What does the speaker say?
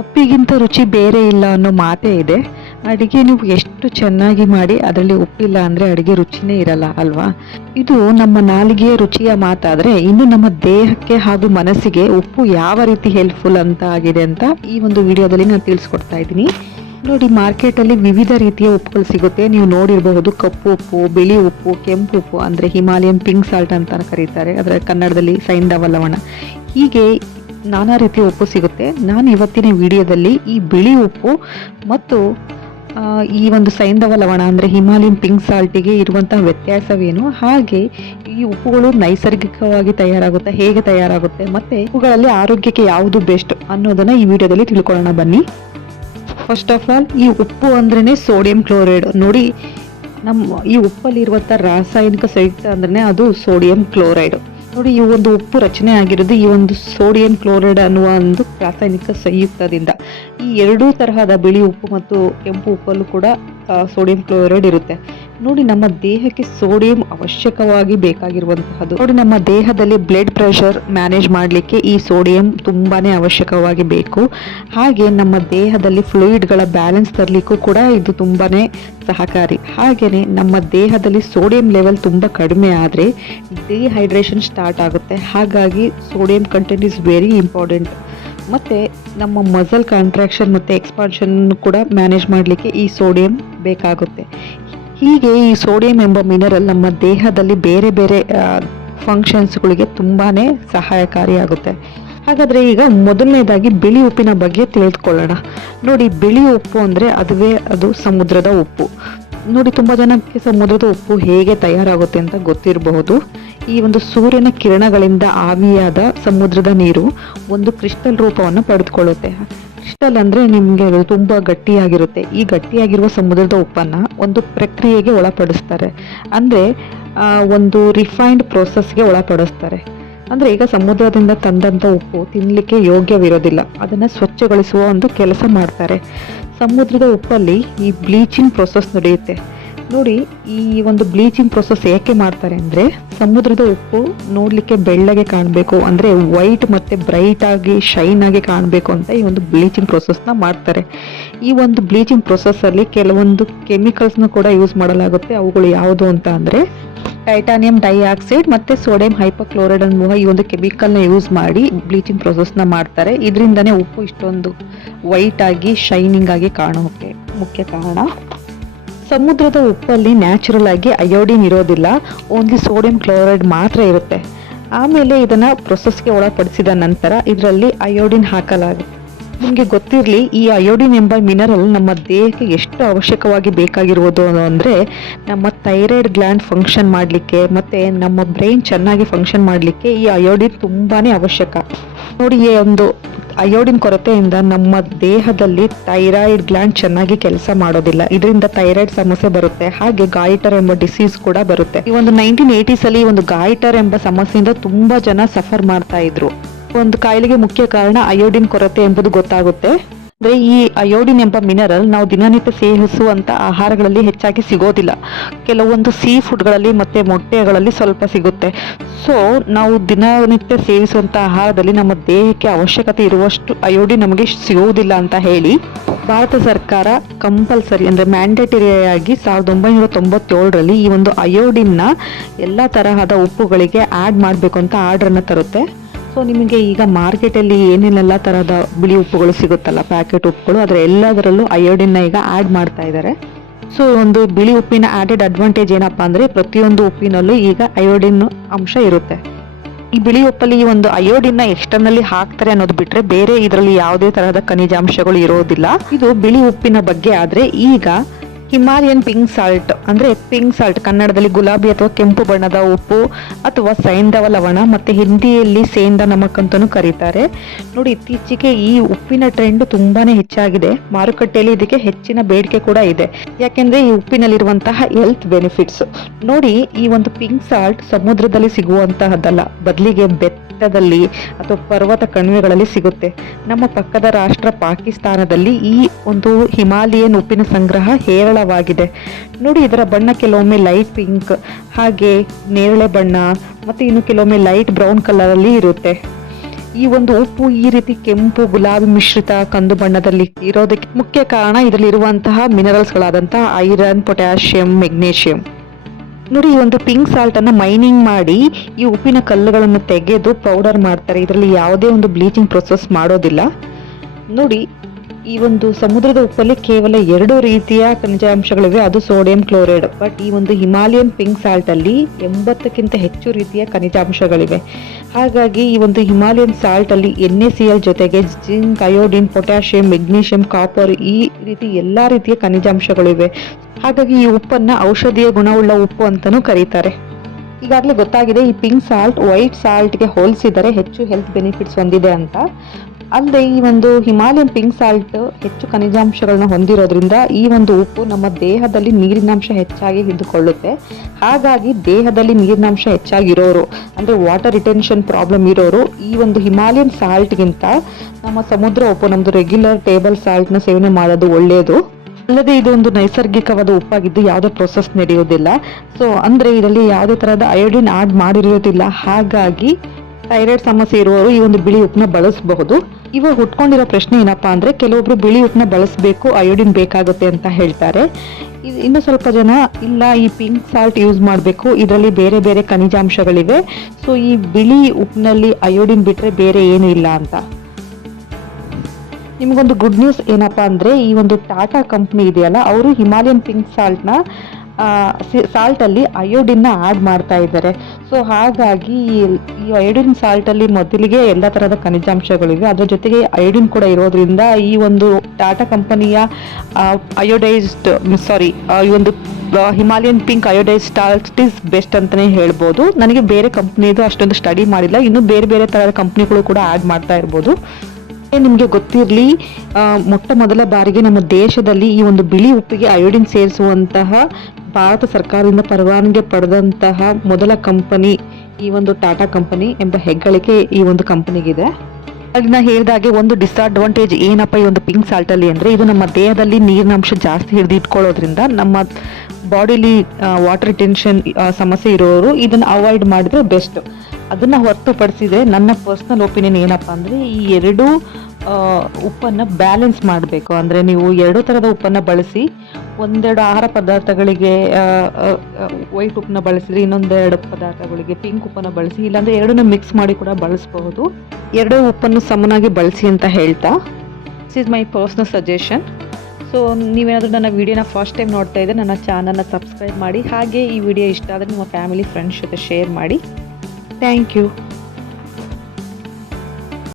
ಉಪ್ಪಿಗಿಂತ ರುಚಿ ಬೇರೆ ಇಲ್ಲ ಅನ್ನೋ ಮಾತೇ ಇದೆ. ಅಡುಗೆ ನೀವು ಎಷ್ಟು ಚೆನ್ನಾಗಿ ಮಾಡಿ ಅದರಲ್ಲಿ ಉಪ್ಪಿಲ್ಲ ಅಂದರೆ ಅಡುಗೆ ರುಚಿನೇ ಇರಲ್ಲ ಅಲ್ವಾ? ಇದು ನಮ್ಮ ನಾಲಿಗೆಯ ರುಚಿಯ ಮಾತಾದರೆ ಇನ್ನು ನಮ್ಮ ದೇಹಕ್ಕೆ ಹಾಗೂ ಮನಸ್ಸಿಗೆ ಉಪ್ಪು ಯಾವ ರೀತಿ ಹೆಲ್ಪ್ಫುಲ್ ಅಂತ ಆಗಿದೆ ಅಂತ ಈ ಒಂದು ವಿಡಿಯೋದಲ್ಲಿ ನಾನು ತಿಳಿಸ್ಕೊಡ್ತಾ ಇದ್ದೀನಿ. ನೋಡಿ ಮಾರ್ಕೆಟಲ್ಲಿ ವಿವಿಧ ರೀತಿಯ ಉಪ್ಪುಗಳು ಸಿಗುತ್ತೆ. ನೀವು ನೋಡಿರಬಹುದು ಕಪ್ಪು ಉಪ್ಪು, ಬಿಳಿ ಉಪ್ಪು, ಕೆಂಪು ಉಪ್ಪು ಅಂದರೆ ಹಿಮಾಲಯನ್ ಪಿಂಕ್ ಸಾಲ್ಟ್ ಅಂತ ಕರೀತಾರೆ. ಅದರ ಕನ್ನಡದಲ್ಲಿ ಸೈಂಧವ ಲವಣ. ಹೀಗೆ ನಾನಾ ರೀತಿಯ ಉಪ್ಪು ಸಿಗುತ್ತೆ. ನಾನು ಇವತ್ತಿನ ವಿಡಿಯೋದಲ್ಲಿ ಈ ಬಿಳಿ ಉಪ್ಪು ಮತ್ತು ಈ ಒಂದು ಸೈಂಧವ ಲವಣ ಅಂದರೆ ಹಿಮಾಲಯನ್ ಪಿಂಕ್ ಸಾಲ್ಟಿಗೆ ಇರುವಂತಹ ವ್ಯತ್ಯಾಸವೇನು? ಹಾಗೆ ಈ ಉಪ್ಪುಗಳು ನೈಸರ್ಗಿಕವಾಗಿ ತಯಾರಾಗುತ್ತೆ, ಹೇಗೆ ತಯಾರಾಗುತ್ತೆ, ಮತ್ತು ಉಪ್ಪುಗಳಲ್ಲಿ ಆರೋಗ್ಯಕ್ಕೆ ಯಾವುದು ಬೆಸ್ಟ್ ಅನ್ನೋದನ್ನು ಈ ವಿಡಿಯೋದಲ್ಲಿ ತಿಳ್ಕೊಳ್ಳೋಣ ಬನ್ನಿ. ಫಸ್ಟ್ ಆಫ್ ಆಲ್ ಈ ಉಪ್ಪು ಅಂದ್ರೇ ಸೋಡಿಯಂ ಕ್ಲೋರೈಡ್. ನೋಡಿ, ನಮ್ಮ ಈ ಉಪ್ಪಲ್ಲಿರುವಂಥ ರಾಸಾಯನಿಕ ಸಂಯುಕ್ತ ಅಂದ್ರೆ ಅದು ಸೋಡಿಯಂ ಕ್ಲೋರೈಡ್. ನೋಡಿ, ಈ ಒಂದು ಉಪ್ಪು ರಚನೆ ಆಗಿರೋದು ಈ ಒಂದು ಸೋಡಿಯಂ ಕ್ಲೋರೈಡ್ ಅನ್ನುವ ಒಂದು ರಾಸಾಯನಿಕ ಸಂಯುಕ್ತದಿಂದ. ಈ ಎರಡೂ ತರಹದ ಬಿಳಿ ಉಪ್ಪು ಮತ್ತು ಕೆಂಪು ಉಪ್ಪಲ್ಲೂ ಕೂಡ ಸೋಡಿಯಂ ಕ್ಲೋರೈಡ್ ಇರುತ್ತೆ. ನೋಡಿ, ನಮ್ಮ ದೇಹಕ್ಕೆ ಸೋಡಿಯಂ ಅವಶ್ಯಕವಾಗಿ ಬೇಕಾಗಿರುವಂತಹದ್ದು. ನೋಡಿ, ನಮ್ಮ ದೇಹದಲ್ಲಿ ಬ್ಲಡ್ ಪ್ರೆಷರ್ ಮ್ಯಾನೇಜ್ ಮಾಡಲಿಕ್ಕೆ ಈ ಸೋಡಿಯಂ ತುಂಬಾ ಅವಶ್ಯಕವಾಗಿ ಬೇಕು. ಹಾಗೆ ನಮ್ಮ ದೇಹದಲ್ಲಿ ಫ್ಲೂಯಿಡ್ಗಳ ಬ್ಯಾಲೆನ್ಸ್ ತರಲಿಕ್ಕೂ ಕೂಡ ಇದು ತುಂಬಾ ಸಹಕಾರಿ. ಹಾಗೆಯೇ ನಮ್ಮ ದೇಹದಲ್ಲಿ ಸೋಡಿಯಂ ಲೆವೆಲ್ ತುಂಬ ಕಡಿಮೆ ಆದರೆ ಡಿಹೈಡ್ರೇಷನ್ ಸ್ಟಾರ್ಟ್ ಆಗುತ್ತೆ. ಹಾಗಾಗಿ sodium content is very important. ಮತ್ತು ನಮ್ಮ ಮಸಲ್ ಕಾಂಟ್ರಾಕ್ಷನ್ ಮತ್ತು ಎಕ್ಸ್ಪಾನ್ಷನ್ ಕೂಡ ಮ್ಯಾನೇಜ್ ಮಾಡಲಿಕ್ಕೆ ಈ ಸೋಡಿಯಂ ಬೇಕಾಗುತ್ತೆ. ಹೀಗೆ ಈ ಸೋಡಿಯಂ ಎಂಬ ಮಿನರಲ್ ನಮ್ಮ ದೇಹದಲ್ಲಿ ಬೇರೆ ಬೇರೆ ಫಂಕ್ಷನ್ಸ್ಗಳಿಗೆ ತುಂಬಾ ಸಹಾಯಕಾರಿಯಾಗುತ್ತೆ. ಹಾಗಾದರೆ ಈಗ ಮೊದಲನೇದಾಗಿ ಬಿಳಿ ಉಪ್ಪಿನ ಬಗ್ಗೆ ತಿಳಿದುಕೊಳ್ಳೋಣ. ನೋಡಿ, ಬಿಳಿ ಉಪ್ಪು ಅಂದರೆ ಅದುವೇ ಅದು ಸಮುದ್ರದ ಉಪ್ಪು. ನೋಡಿ, ತುಂಬ ಜನಕ್ಕೆ ಸಮುದ್ರದ ಉಪ್ಪು ಹೇಗೆ ತಯಾರಾಗುತ್ತೆ ಅಂತ ಗೊತ್ತಿರಬಹುದು. ಈ ಒಂದು ಸೂರ್ಯನ ಕಿರಣಗಳಿಂದ ಆವಿಯಾದ ಸಮುದ್ರದ ನೀರು ಒಂದು ಕ್ರಿಸ್ಟಲ್ ರೂಪವನ್ನು ಪಡೆದುಕೊಳ್ಳುತ್ತೆ. ಕ್ರಿಸ್ಟಲ್ ಅಂದರೆ ನಿಮಗೆ ಅದು ತುಂಬ ಗಟ್ಟಿಯಾಗಿರುತ್ತೆ. ಈ ಗಟ್ಟಿಯಾಗಿರುವ ಸಮುದ್ರದ ಉಪ್ಪನ್ನು ಒಂದು ಪ್ರಕ್ರಿಯೆಗೆ ಒಳಪಡಿಸ್ತಾರೆ. ಅಂದರೆ ಒಂದು ರಿಫೈನ್ಡ್ ಪ್ರೋಸೆಸ್ಗೆ ಒಳಪಡಿಸ್ತಾರೆ. ಅಂದರೆ ಈಗ ಸಮುದ್ರದಿಂದ ತಂದಂಥ ಉಪ್ಪು ತಿನ್ನಲಿಕ್ಕೆ ಯೋಗ್ಯವಿರೋದಿಲ್ಲ. ಅದನ್ನು ಸ್ವಚ್ಛಗೊಳಿಸುವ ಒಂದು ಕೆಲಸ ಮಾಡ್ತಾರೆ. ಸಮುದ್ರದ ಉಪ್ಪಲ್ಲಿ ಈ ಬ್ಲೀಚಿಂಗ್ ಪ್ರೋಸೆಸ್ ನಡೆಯುತ್ತೆ. ನೋಡಿ, ಈ ಒಂದು ಬ್ಲೀಚಿಂಗ್ ಪ್ರೊಸೆಸ್ ಯಾಕೆ ಮಾಡ್ತಾರೆ ಅಂದರೆ, ಸಮುದ್ರದ ಉಪ್ಪು ನೋಡಲಿಕ್ಕೆ ಬೆಳ್ಳಗೆ ಕಾಣಬೇಕು. ಅಂದರೆ ವೈಟ್ ಮತ್ತು ಬ್ರೈಟ್ ಆಗಿ ಶೈನ್ ಆಗಿ ಕಾಣಬೇಕು ಅಂತ ಈ ಒಂದು ಬ್ಲೀಚಿಂಗ್ ಪ್ರೊಸೆಸ್ನ ಮಾಡ್ತಾರೆ. ಈ ಒಂದು ಬ್ಲೀಚಿಂಗ್ ಪ್ರೊಸೆಸ್ಸಲ್ಲಿ ಕೆಲವೊಂದು ಕೆಮಿಕಲ್ಸ್ನ ಕೂಡ ಯೂಸ್ ಮಾಡಲಾಗುತ್ತೆ. ಅವುಗಳು ಯಾವುದು ಅಂತ ಅಂದರೆ ಟೈಟಾನಿಯಂ ಡೈಆಕ್ಸೈಡ್ ಮತ್ತು ಸೋಡಿಯಂ ಹೈಪೋಕ್ಲೋರೈಡ್ ಅನ್ನುವ ಈ ಒಂದು ಕೆಮಿಕಲ್ನ ಯೂಸ್ ಮಾಡಿ ಬ್ಲೀಚಿಂಗ್ ಪ್ರೊಸೆಸ್ನ ಮಾಡ್ತಾರೆ. ಇದರಿಂದನೇ ಉಪ್ಪು ಇಷ್ಟೊಂದು ವೈಟ್ ಆಗಿ ಶೈನಿಂಗ್ ಆಗಿ ಕಾಣೋಕೆ ಮುಖ್ಯ ಕಾರಣ. ಸಮುದ್ರದ ಉಪ್ಪಲ್ಲಿ ನ್ಯಾಚುರಲ್ ಆಗಿ ಅಯೋಡಿನ್ ಇರೋದಿಲ್ಲ ಓನ್ಲಿ ಸೋಡಿಯಂ ಕ್ಲೋರೈಡ್ ಮಾತ್ರ ಇರುತ್ತೆ. ಆಮೇಲೆ ಇದನ್ನು ಪ್ರೊಸೆಸ್ಗೆ ಒಳಪಡಿಸಿದ ನಂತರ ಇದರಲ್ಲಿ ಅಯೋಡಿನ್ ಹಾಕಲಾಗುತ್ತೆ. ನಿಮಗೆ ಗೊತ್ತಿರಲಿ, ಈ ಅಯೋಡಿನ್ ಎಂಬ ಮಿನರಲ್ ನಮ್ಮ ದೇಹಕ್ಕೆ ಎಷ್ಟು ಅವಶ್ಯಕವಾಗಿ ಬೇಕಾಗಿರುವುದು ಅಂದರೆ ನಮ್ಮ ಥೈರಾಯ್ಡ್ ಗ್ಲ್ಯಾಂಡ್ ಫಂಕ್ಷನ್ ಮಾಡಲಿಕ್ಕೆ ಮತ್ತು ನಮ್ಮ ಬ್ರೈನ್ ಚೆನ್ನಾಗಿ ಫಂಕ್ಷನ್ ಮಾಡಲಿಕ್ಕೆ ಈ ಅಯೋಡಿನ್ ತುಂಬಾ ಅವಶ್ಯಕ. ನೋಡಿ ಒಂದು ಅಯೋಡಿನ್ ಕೊರತೆಯಿಂದ ನಮ್ಮ ದೇಹದಲ್ಲಿ ಥೈರಾಯ್ಡ್ ಗ್ಲ್ಯಾಂಡ್ ಚೆನ್ನಾಗಿ ಕೆಲಸ ಮಾಡೋದಿಲ್ಲ. ಇದರಿಂದ ಥೈರಾಯ್ಡ್ ಸಮಸ್ಯೆ ಬರುತ್ತೆ. ಹಾಗೆ ಗಾಯಿಟರ್ ಎಂಬ ಡಿಸೀಸ್ ಕೂಡ ಬರುತ್ತೆ. ಈ ಒಂದು ನೈನ್ಟೀನ್ ಏಟೀಸ್ ಅಲ್ಲಿ ಒಂದು ಗಾಯಿಟರ್ ಎಂಬ ಸಮಸ್ಯೆಯಿಂದ ತುಂಬಾ ಜನ ಸಫರ್ ಮಾಡ್ತಾ ಇದ್ರು. ಒಂದು ಕಾಯಿಲೆಗೆ ಮುಖ್ಯ ಕಾರಣ ಅಯೋಡಿನ್ ಕೊರತೆ ಎಂಬುದು ಗೊತ್ತಾಗುತ್ತೆ. ಅಂದ್ರೆ ಈ ಅಯೋಡಿನ್ ಎಂಬ ಮಿನರಲ್ ನಾವು ದಿನನಿತ್ಯ ಸೇವಿಸುವಂತ ಆಹಾರಗಳಲ್ಲಿ ಹೆಚ್ಚಾಗಿ ಸಿಗೋದಿಲ್ಲ. ಕೆಲವೊಂದು ಸೀ ಫುಡ್ಗಳಲ್ಲಿ ಮತ್ತೆ ಮೊಟ್ಟೆಗಳಲ್ಲಿ ಸ್ವಲ್ಪ ಸಿಗುತ್ತೆ. ಸೊ ನಾವು ದಿನನಿತ್ಯ ಸೇವಿಸುವಂತ ಆಹಾರದಲ್ಲಿ ನಮ್ಮ ದೇಹಕ್ಕೆ ಅವಶ್ಯಕತೆ ಇರುವಷ್ಟು ಅಯೋಡಿನ್ ನಮಗೆ ಸಿಗುವುದಿಲ್ಲ ಅಂತ ಹೇಳಿ, ಭಾರತ ಸರ್ಕಾರ ಕಂಪಲ್ಸರಿ ಅಂದರೆ ಮ್ಯಾಂಡೇಟರಿಯಾಗಿ ಸಾವಿರದ ಒಂಬೈನೂರ ತೊಂಬತ್ತೇಳರಲ್ಲಿ ಈ ಒಂದು ಅಯೋಡಿನ್ನ ಎಲ್ಲ ತರಹದ ಉಪ್ಪುಗಳಿಗೆ ಆ್ಯಡ್ ಮಾಡಬೇಕು ಅಂತ ಆರ್ಡ್ರನ್ನು ತರುತ್ತೆ. ಸೊ ನಿಮಗೆ ಈಗ ಮಾರ್ಕೆಟಲ್ಲಿ ಏನೇನೆಲ್ಲ ಥರದ ಬಿಳಿ ಉಪ್ಪುಗಳು ಸಿಗುತ್ತಲ್ಲ ಪ್ಯಾಕೆಟ್ ಉಪ್ಪುಗಳು ಅದರ ಎಲ್ಲದರಲ್ಲೂ ಅಯೋಡಿನ್ನ ಈಗ ಆ್ಯಡ್ ಮಾಡ್ತಾ ಇದ್ದಾರೆ ಸೊ ಒಂದು ಬಿಳಿ ಉಪ್ಪಿನ ಆ್ಯಡೆಡ್ ಅಡ್ವಾಂಟೇಜ್ ಏನಪ್ಪ ಅಂದರೆ ಪ್ರತಿಯೊಂದು ಉಪ್ಪಿನಲ್ಲೂ ಈಗ ಅಯೋಡಿನ್ ಅಂಶ ಇರುತ್ತೆ. ಈ ಬಿಳಿ ಉಪ್ಪಲ್ಲಿ ಈ ಒಂದು ಅಯೋಡಿನ್ನ ಎಕ್ಸ್ಟರ್ನಲ್ಲಿ ಹಾಕ್ತಾರೆ ಅನ್ನೋದು ಬಿಟ್ರೆ ಬೇರೆ ಇದರಲ್ಲಿ ಯಾವುದೇ ತರಹದ ಖನಿಜಾಂಶಗಳು ಇರೋದಿಲ್ಲ. ಇದು ಬಿಳಿ ಉಪ್ಪಿನ ಬಗ್ಗೆ ಆದ್ರೆ ಈಗ ಹಿಮಾಲಯನ್ ಪಿಂಕ್ ಸಾಲ್ಟ್, ಅಂದ್ರೆ ಪಿಂಕ್ ಸಾಲ್ಟ್ ಕನ್ನಡದಲ್ಲಿ ಗುಲಾಬಿ ಅಥವಾ ಕೆಂಪು ಬಣ್ಣದ ಉಪ್ಪು ಅಥವಾ ಸೈಂಧವ ಲವಣ ಮತ್ತೆ ಹಿಂದಿಯಲ್ಲಿ ಸೇಂದ ನಮಕ್ ಅಂತಾನೂ ಕರೀತಾರೆ. ನೋಡಿ, ಇತ್ತೀಚೆಗೆ ಈ ಉಪ್ಪಿನ ಟ್ರೆಂಡ್ ತುಂಬಾನೇ ಹೆಚ್ಚಾಗಿದೆ. ಮಾರುಕಟ್ಟೆಯಲ್ಲಿ ಇದಕ್ಕೆ ಹೆಚ್ಚಿನ ಬೇಡಿಕೆ ಕೂಡ ಇದೆ. ಯಾಕೆಂದ್ರೆ ಈ ಉಪ್ಪಿನಲ್ಲಿರುವಂತಹ ಹೆಲ್ತ್ ಬೆನಿಫಿಟ್ಸ್ ನೋಡಿ, ಈ ಒಂದು ಪಿಂಕ್ ಸಾಲ್ಟ್ ಸಮುದ್ರದಲ್ಲಿ ಸಿಗುವಂತಹದ್ದಲ್ಲ. ಬದಲಿಗೆ ಬೆಟ್ಟದಲ್ಲಿ ಅಥವಾ ಪರ್ವತ ಕಣಿವೆಗಳಲ್ಲಿ ಸಿಗುತ್ತೆ. ನಮ್ಮ ಪಕ್ಕದ ರಾಷ್ಟ್ರ ಪಾಕಿಸ್ತಾನದಲ್ಲಿ ಈ ಒಂದು ಹಿಮಾಲಯನ್ ಉಪ್ಪಿನ ಸಂಗ್ರಹ ಹೇರಳವಾಗಿದೆ ನೋಡಿ, ಇದರ ಬಣ್ಣ ಕೆಲವೊಮ್ಮೆ ಲೈಟ್ ಪಿಂಕ್ ಹಾಗೆ ನೇರಳೆ ಬಣ್ಣ, ಮತ್ತು ಇನ್ನು ಕೆಲವೊಮ್ಮೆ ಲೈಟ್ ಬ್ರೌನ್ ಕಲರಲ್ಲಿ ಇರುತ್ತೆ. ಈ ಒಂದು ಉಪ್ಪು ಈ ರೀತಿ ಕೆಂಪು, ಗುಲಾಬಿ ಮಿಶ್ರಿತ ಕಂದು ಬಣ್ಣದಲ್ಲಿ ಇರೋದಕ್ಕೆ ಮುಖ್ಯ ಕಾರಣ ಇದರಲ್ಲಿರುವಂತಹ ಮಿನರಲ್ಸ್ ಮಿನರಲ್ಸ್ಗಳಾದಂತಹ ಐರನ್ ಪೊಟ್ಯಾಷಿಯಂ ಮೆಗ್ನೀಷಿಯಂ ನೋಡಿ, ಈ ಒಂದು ಪಿಂಕ್ ಸಾಲ್ಟ್ ಅನ್ನು ಮೈನಿಂಗ್ ಮಾಡಿ ಈ ಉಪ್ಪಿನ ಕಲ್ಲುಗಳನ್ನು ತೆಗೆದು ಪೌಡರ್ ಮಾಡ್ತಾರೆ. ಇದರಲ್ಲಿ ಯಾವುದೇ ಒಂದು ಬ್ಲೀಚಿಂಗ್ ಪ್ರೊಸೆಸ್ ಮಾಡೋದಿಲ್ಲ. ನೋಡಿ ಈ ಒಂದು ಸಮುದ್ರದ ಉಪ್ಪಲ್ಲಿ ಕೇವಲ ಎರಡು ರೀತಿಯ ಖನಿಜಾಂಶಗಳಿವೆ, ಅದು ಸೋಡಿಯಂ ಕ್ಲೋರೈಡ್. ಬಟ್ ಈ ಒಂದು ಹಿಮಾಲಯನ್ ಪಿಂಕ್ ಸಾಲ್ಟ್ ಅಲ್ಲಿ ಎಂಬತ್ತಕ್ಕಿಂತ ಹೆಚ್ಚು ರೀತಿಯ ಖನಿಜಾಂಶಗಳಿವೆ. ಹಾಗಾಗಿ ಈ ಒಂದು ಹಿಮಾಲಯನ್ ಸಾಲ್ಟ್ ಅಲ್ಲಿ ಎನ್ ಎ ಸಿ ಎಲ್ ಜೊತೆಗೆ zinc, iodine, potassium, magnesium, copper ಈ ರೀತಿ ಎಲ್ಲಾ ರೀತಿಯ ಖನಿಜಾಂಶಗಳಿವೆ. ಹಾಗಾಗಿ ಈ ಉಪ್ಪನ್ನ ಔಷಧೀಯ ಗುಣವುಳ್ಳ ಉಪ್ಪು ಅಂತಲೂ ಕರೀತಾರೆ. ಈಗಾಗಲೇ ಗೊತ್ತಾಗಿದೆ, ಈ ಪಿಂಕ್ ಸಾಲ್ಟ್ ವೈಟ್ ಸಾಲ್ಟ್ಗೆ ಹೋಲಿಸಿದರೆ ಹೆಚ್ಚು ಹೆಲ್ತ್ ಬೆನಿಫಿಟ್ಸ್ ಹೊಂದಿದೆ ಅಂತ. ಅಲ್ಲದೆ ಈ ಒಂದು ಹಿಮಾಲಯನ್ ಪಿಂಕ್ ಸಾಲ್ಟ್ ಹೆಚ್ಚು ಖನಿಜಾಂಶಗಳನ್ನ ಹೊಂದಿರೋದ್ರಿಂದ ಈ ಒಂದು ಉಪ್ಪು ನಮ್ಮ ದೇಹದಲ್ಲಿ ನೀರಿನಾಂಶ ಹೆಚ್ಚಾಗಿ ಹಿಡಿದುಕೊಳ್ಳುತ್ತೆ. ಹಾಗಾಗಿ ದೇಹದಲ್ಲಿ ನೀರಿನಾಂಶ ಹೆಚ್ಚಾಗಿರೋರು, ಅಂದರೆ ವಾಟರ್ ರಿಟೆನ್ಷನ್ ಪ್ರಾಬ್ಲಮ್ ಇರೋರು, ಈ ಒಂದು ಹಿಮಾಲಯನ್ ಸಾಲ್ಟ್ಗಿಂತ ನಮ್ಮ ಸಮುದ್ರ ಉಪ್ಪು ನಮ್ಮದು ರೆಗ್ಯುಲರ್ ಟೇಬಲ್ ಸಾಲ್ಟ್ನ ಸೇವನೆ ಮಾಡೋದು ಒಳ್ಳೆಯದು ಅಲ್ಲದೆ ಇದು ಒಂದು ನೈಸರ್ಗಿಕವಾದ ಉಪ್ಪಾಗಿದ್ದು ಯಾವುದೇ ಪ್ರೊಸೆಸ್ ನಡೆಯುವುದಿಲ್ಲ ಸೊ ಅಂದ್ರೆ ಇದರಲ್ಲಿ ಯಾವುದೇ ತರಹದ ಅಯೋಡಿನ್ ಆಡ್ ಮಾಡಿರೋದಿಲ್ಲ. ಹಾಗಾಗಿ ಥೈರಾಯ್ಡ್ ಸಮಸ್ಯೆ ಇರುವವರು ಈ ಒಂದು ಬಿಳಿ ಉಪ್ಪನ್ನ ಬಳಸಬಹುದು. ಇವಾಗ ಹುಟ್ಕೊಂಡಿರೋ ಪ್ರಶ್ನೆ ಏನಪ್ಪಾ ಅಂದ್ರೆ ಕೆಲವೊಬ್ರು ಬಿಳಿ ಉಪ್ಪನ್ನ ಬಳಸಬೇಕು ಅಯೋಡಿನ್ ಬೇಕಾಗುತ್ತೆ ಅಂತ ಹೇಳ್ತಾರೆ. ಇನ್ನು ಸ್ವಲ್ಪ ಜನ ಇಲ್ಲ, ಈ ಪಿಂಕ್ ಸಾಲ್ಟ್ ಯೂಸ್ ಮಾಡಬೇಕು. ಇದರಲ್ಲಿ ಬೇರೆ ಬೇರೆ ಖನಿಜಾಂಶಗಳಿವೆ. ಸೊ ಈ ಬಿಳಿ ಉಪ್ಪಿನಲ್ಲಿ ಅಯೋಡಿನ್ ಬಿಟ್ರೆ ಬೇರೆ ಏನು ಇಲ್ಲ ಅಂತ. ನಿಮಗೊಂದು ಗುಡ್ ನ್ಯೂಸ್ ಏನಪ್ಪಾ ಅಂದ್ರೆ ಈ ಒಂದು ಟಾಟಾ ಕಂಪ್ನಿ ಇದೆಯಲ್ಲ, ಅವರು ಹಿಮಾಲಯನ್ ಪಿಂಕ್ ಸಾಲ್ಟ್ನ ಸಾಲ್ಟ್ ಅಲ್ಲಿ ಅಯೋಡಿನ್ ಆಡ್ ಮಾಡ್ತಾ ಇದ್ದಾರೆ. ಸೊ ಹಾಗಾಗಿ ಈ- ಅಯೋಡಿನ್ ಸಾಲ್ಟ್ ಅಲ್ಲಿ ಮೊದಲಿಗೆ ಎಲ್ಲ ಥರದ ಖನಿಜಾಂಶಗಳಿವೆ. ಅದ್ರ ಜೊತೆಗೆ ಅಯೋಡಿನ್ ಕೂಡ ಇರೋದ್ರಿಂದ ಈ ಒಂದು ಟಾಟಾ ಕಂಪನಿಯ ಅಯೋಡೈಸ್ಡ್ ಸಾರಿ ಈ ಒಂದು Himalayan pink iodise salt is best ಅಂತಲೇ ಹೇಳ್ಬೋದು. ನನಗೆ ಬೇರೆ ಕಂಪ್ನಿದು ಅಷ್ಟೊಂದು ಸ್ಟಡಿ ಮಾಡಿಲ್ಲ. ಇನ್ನು ಬೇರೆ ಬೇರೆ ಥರದ ಕಂಪ್ನಿಗಳು ಕೂಡ ಆ್ಯಡ್ ಮಾಡ್ತಾ ಇರ್ಬೋದು. ನಿಮಗೆ ಗೊತ್ತಿರಲಿ ಮೊಟ್ಟ ಮೊದಲ ಬಾರಿಗೆ ನಮ್ಮ ದೇಶದಲ್ಲಿ ಈ ಒಂದು ಬಿಳಿ ಉಪ್ಪಿಗೆ ಅಯೋಡಿನ್ ಸೇರಿಸುವಂತಹ ಭಾರತ ಸರ್ಕಾರದಿಂದ ಪರವಾನಗಿ ಪಡೆದಂತಹ ಮೊದಲ ಕಂಪನಿ ಈ ಒಂದು ಟಾಟಾ ಕಂಪನಿ ಎಂಬ ಹೆಗ್ಗಳಿಕೆ ಈ ಒಂದು ಕಂಪನಿಗಿದೆ. ಅಲ್ಲಿ ನಾ ಹೇಳಿದಾಗೆ ಒಂದು ಡಿಸ್ಅಡ್ವಾಂಟೇಜ್ ಏನಪ್ಪ ಈ ಒಂದು ಪಿಂಕ್ ಸಾಲ್ಟ್ ಅಲ್ಲಿ ಅಂದ್ರೆ ಇದು ನಮ್ಮ ದೇಹದಲ್ಲಿ ನೀರಿನ ಅಂಶ ಜಾಸ್ತಿ ಹಿಡಿದು ಇಟ್ಕೊಳ್ಳೋದ್ರಿಂದ ನಮ್ಮ ಬಾಡಿಲಿ ವಾಟರ್ ಟೆನ್ಷನ್ ಸಮಸ್ಯೆ ಇರೋರು ಇದನ್ನ ಅವಾಯ್ಡ್ ಮಾಡಿದ್ರೆ ಬೆಸ್ಟ್ ಅದನ್ನ ಹೊರತುಪಡಿಸಿದ್ರೆ ನನ್ನ ಪರ್ಸನಲ್ ಒಪಿನಿಯನ್ ಏನಪ್ಪಾ ಅಂದ್ರೆ ಈ ಎರಡು ಉಪ್ಪನ್ನ ಬ್ಯಾಲೆನ್ಸ್ ಮಾಡಬೇಕು. ಅಂದ್ರೆ ನೀವು ಎರಡು ತರದ ಉಪ್ಪನ್ನ ಬಳಸಿ, ಒಂದೆರಡು ಆಹಾರ ಪದಾರ್ಥಗಳಿಗೆ ವೈಟ್ ಉಪ್ಪನ್ನ ಬಳಸಿದ್ರೆ ಇನ್ನೊಂದೆರಡು ಪದಾರ್ಥಗಳಿಗೆ ಪಿಂಕ್ ಉಪ್ಪನ್ನ ಬಳಸಿ, ಇಲ್ಲಾಂದರೆ ಎರಡನ್ನ ಮಿಕ್ಸ್ ಮಾಡಿ ಕೂಡ ಬಳಸಬಹುದು. ಎರಡೂ ಉಪ್ಪನ್ನು ಸಮನಾಗಿ ಬಳಸಿ ಅಂತ ಹೇಳ್ತಾ this is my personal suggestion so ನೀವೇನಾದರೂ ನನ್ನ ವಿಡಿಯೋನ ಫಸ್ಟ್ ಟೈಮ್ ನೋಡ್ತಾ ಇದ್ದರೆ ನನ್ನ ಚಾನಲ್ನ ಸಬ್ಸ್ಕ್ರೈಬ್ ಮಾಡಿ, ಹಾಗೆ ಈ ವಿಡಿಯೋ ಇಷ್ಟ ಆದರೆ ನಿಮ್ಮ ಫ್ಯಾಮಿಲಿ ಫ್ರೆಂಡ್ಸ್ ಜೊತೆ ಶೇರ್ ಮಾಡಿ. Thank you